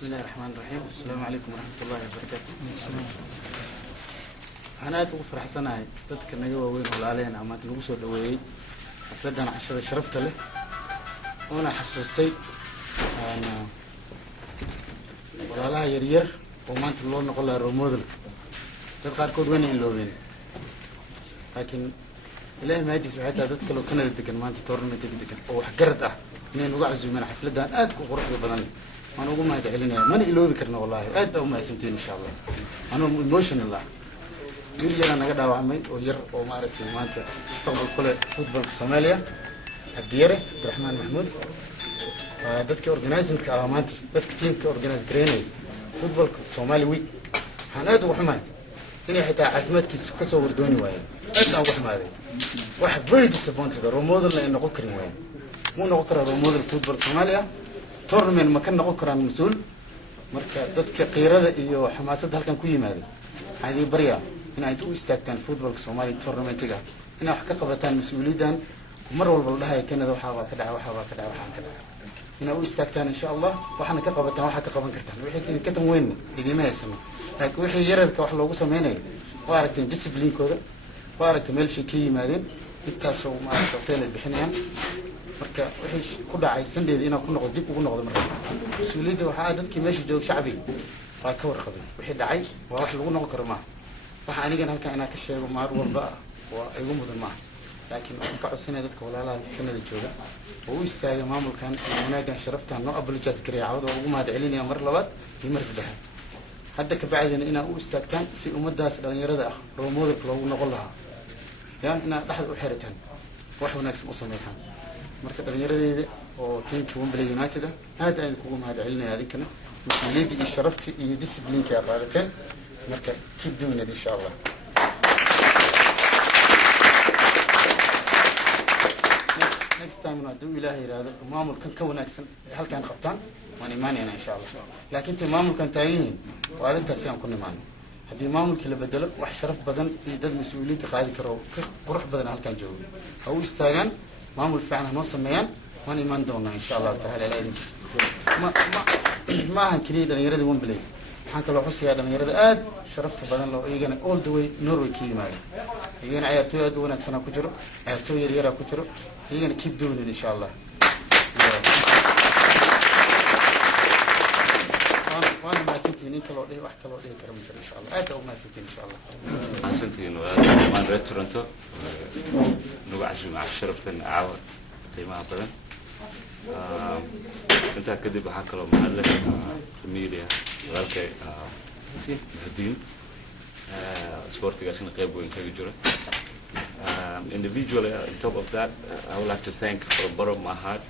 بسم الله الرحمن الرحيم. السلام عليكم ورحمة الله وبركاته. أنا أتوقف فرح سنة تذكر نجوا وين ولا علينا أما تنقصوا dhaweeyay xafladan cashada sharafta leh ona xasuustay ana walaalaha yaryar oo maanta loo noqon lahaa role model dad qaarkood weyn in loo weyn laakiin ilaahay maadiis waxay tahay dad kale oo Canada degan maanta tournament degan oo wax garad ah inay uga casuumaan xafladan aad ku qurux badan waan ugu mahad celinaya mana iloobi karno wallahi aad u mahadsantiin insha Allah ana emotional ah wiilana naga dhaawacmay oo yar oo maaragtay maanta mustaqbal kale footballka Soomaaliya Abdiire Abdurrahman Mahmoud dadka organizing ka maanta dadka teamka organize gareynay footballka somaliweek waxaan aad ugu xumahay inay xitaa caafimaadkiisa ka soo wardooni waayeen aad ugu xumaaday wax very disappointed role model la noqon karin waayeen muu noqon karo role model football Soomaaliya tournament ma kan noqon karaan mas'uul marka dadka qiirada iyo xamaasadda halkan ku yimaadeen hadii bariya in ay u istaagtaan footballka Soomaaliya tournamentiga in wax ka qabataan mas'uuliyadan mar walba dhahay Canada waxa ka dhacay in ay u istaagtaan insha Allah waxana ka qabataan waxa ka qaban kartaan wixii ka tan weyn idima haysan laakiin wixii yararka wax loogu sameeyay waa aragteen discipline kooda waa aragteen meel shii ka yimaadeen intaas oo ma aragteen bixinayaan marka wixii ku dhacay sandeed inaa ku noqdo dib ugu noqdo marka mas'uuliyadda waxa dadkii meesha joog shacbi waa ka warqabay wixii dhacay waa wax lagu noqon karo ma waxa aniga halka inaa ka sheego maar walba waa igu mudan ma laakiin aan ka codsanay dadka walaalaha Canada jooga oo istaagay maamulkan wanaagan sharaftaan noo apologize gareeyay oo ugu mahad celinaya mar labaad iyo mar saddexaad hadda ka bacdina inaa u istaagtaan si ummadaas dhalinyarada ah role model loogu noqon lahaa yaa inaa dhaxal u xiritaan wax wanaagsan u sameeyaan marka dhalinyaradeeda oo teamka Wembley United aad ay kugu mahad celinaya adinkana mas'uuliyadda iyo sharafta iyo discipline-ka ay qaadateen marka keep doing it insha Allah. next time na duu ilaahay yiraahdo maamulkan ka wanaagsan halkaan qabtaan waan iimaanayna insha Allah laakiin tii maamulkan taayin waa intaas aan ku nimaano hadii maamulka la bedelo wax sharaf badan iyo dad mas'uuliyad qaadi karo ka qurux badan halkaan joogo ha u istaagaan maamul fiican noo sameeyaan waan iimaan doonaa insha Allah taala ilaahinkiis ma han kaliya dhalinyarada Wembley waxaan kala xusiyaa dhalinyarada aad sharafta badan loo eegana all the way Noreway ka yimaado iyana ciyaartooy aad u wanaagsan ku jiro ciyaartooy yar ku jiro iyana keep doing it insha Allah وانا ما سنتين إن كلو ده واحد كلو ده كرم إن شاء الله أو ما سنتين إن شاء الله ما سنتين وما نريد تورنتو نوعج مع الشرف تنعاود قيمة بدن أنت كده بحكي لهم هلا الميديا غيرك مهدين سبورتي قاسين قيب وين كجورة individually on top of that I would like to thank from the bottom of my heart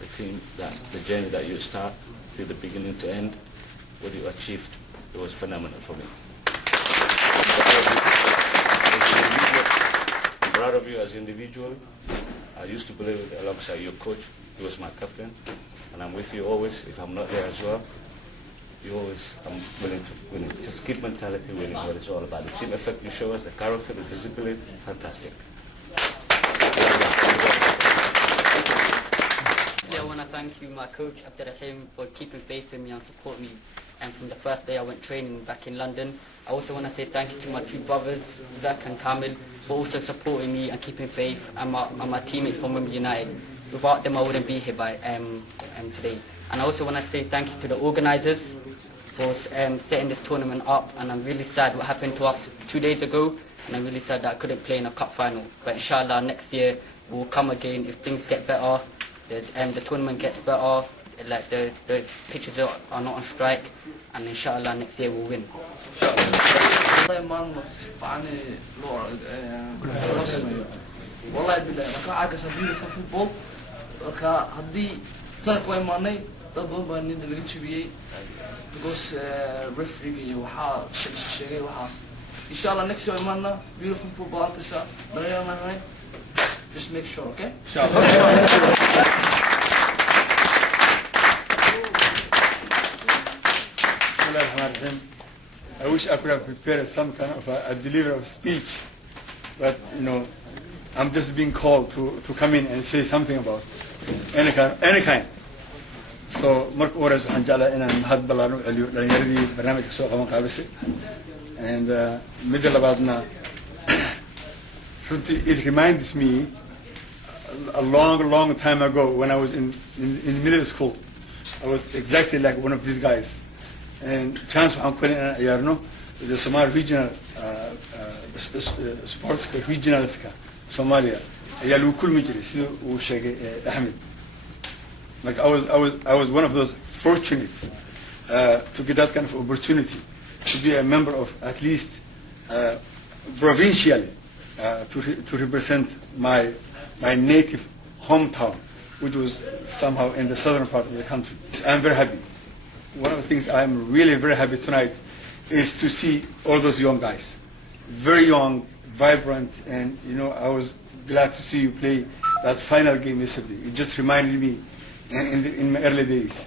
the team that the journey that you start to the beginning to end what you achieved it was phenomenal for me. I'm proud of you as an individual. I used to believe it alongside your coach. He was my captain and I'm with you always. If I'm not there as well you always I'm willing to win. Just keep mentality winning what it's all about. The team effect you show us, the character, the discipline, fantastic. I want to thank you, my coach Abdirahim, for keeping faith in me and support me. And from the first day I went training back in London, I also want to say thank you to my two brothers, Zach and Kamil, for also supporting me and keeping faith, and my teammates from Wembley United. Without them, I wouldn't be here today. And I also want to say thank you to the organisers for setting this tournament up. And I'm really sad what happened to us 2 days ago, and I'm really sad that I couldn't play in a cup final. But inshallah, next year we'll come again if things get better. The tournament gets better, like the pitches are not on strike, and inshallah next year we'll win. والله بالله ركع عكس بيرو في الفوتبول ركع هدي صارت وين ماني ضد بان اللي جبيه because referee وحا شيء وحا ان شاء الله next year مانا بيرو في الفوتبول كسا ضرينا معي just make sure okay ان شاء الله بسم الله الرحمن الرحيم I wish I could have prepared some kind of a delivery of speech but you know I'm just being called to come in and say something about any kind. So marka ugu horeysa waxaan jeclahay inaan mahad ballaan u celiyo dhalinyaradii barnaamijka soo qaban qaabisay. And midda labaadna it reminds me a long time ago when I was in middle school. I was exactly like one of these guys. And chance waxaan ku helay inaan ciyaarno the Somali regional sports regionalska Somalia ayaa lagu kulmi jiray sida uu sheegay Ahmed. Like I was one of those fortunate to get that kind of opportunity to be a member of at least provincially to represent my native hometown, which was somehow in the southern part of the country. I'm very happy. One of the things I'm really very happy tonight is to see all those young guys, very young, vibrant, and I was glad to see you play that final game yesterday. It just reminded me in my early days,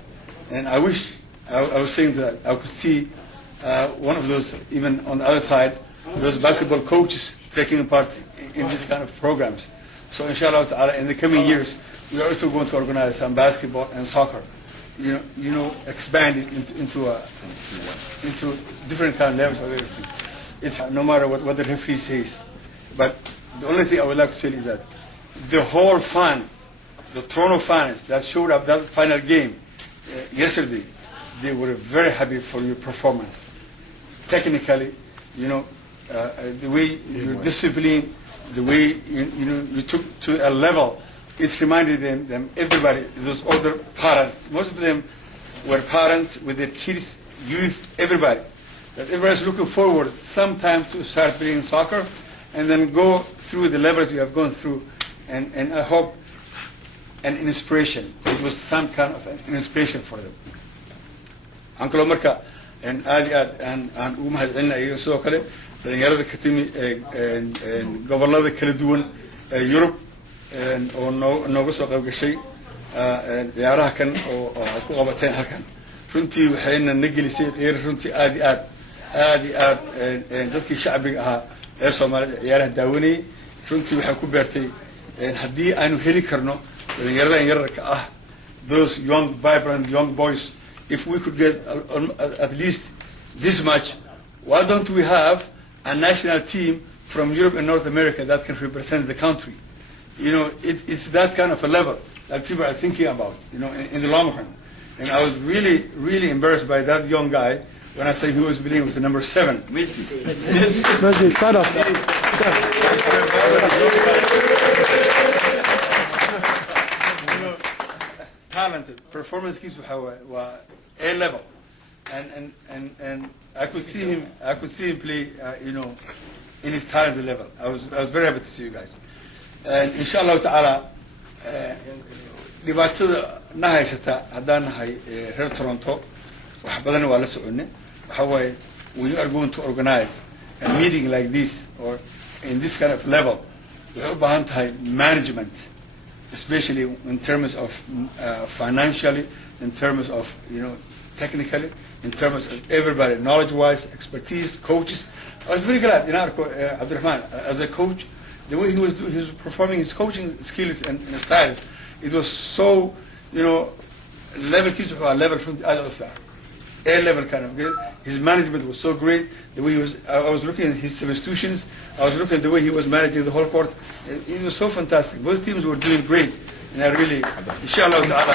and I wish I was saying that I could see one of those, even on the other side, those basketball coaches taking part in this kind of programs. So inshallah ta'ala, in the coming years, we are also going to organize some basketball and soccer, expand it into different kind of levels of everything. No matter what the referee says. But the only thing I would like to tell you is that the whole fans, the Toronto fans that showed up that final game yesterday, they were very happy for your performance. Technically, the way your discipline, the way you took to a level, it reminded them everybody, those older parents, most of them were parents with their kids, youth, everybody. That everybody's looking forward sometime to start playing soccer and then go through the levels you have gone through, and I hope an inspiration. It was some kind of an inspiration for them. Uncle Marka and Ali and Umar and so kale dhalinyarada ka timi gobolada kala duwan Europe oo nooga soo qayb gashay ciyaaraha kan oo ku qabateen halkan runtii waxayna nagelisay qeyr runtii aad dadkii shacbiga ahaa ee Soomaalida ciyaaraha daawanayay runtii waxay ku beertay haddii aanu heli karno dhalinyarada yararka ah those young vibrant young boys. If we could get at least this much, why don't we have a national team from Europe and North America that can represent the country? It's that kind of a level that people are thinking about, in the long run. And I was really, really embarrassed by that young guy when I said he was playing with the number 7. Messi. Messi, stand up. Talented performance keys were A level, and I could see him play in his talented level. I was very happy to see you guys, and inshallah ta'ala dhibaatada na haysata haddaan nahay reer Toronto wax badan waa la soconay waxa waaye we are going to organize a meeting like this or in this kind of level. Waxay u baahan tahay management, especially in terms of financially, in terms of technically, in terms of everybody, knowledge-wise, expertise, coaches. I was very glad, Abdurrahman, as a coach, the way he was performing his coaching skills and styles, it was so, level kids of our level from the other side. A-level kind of good. His management was so great. The way I was looking at his substitutions. I was looking at the way he was managing the whole court. It was so fantastic. Both teams were doing great. And I really, inshallah ta'ala,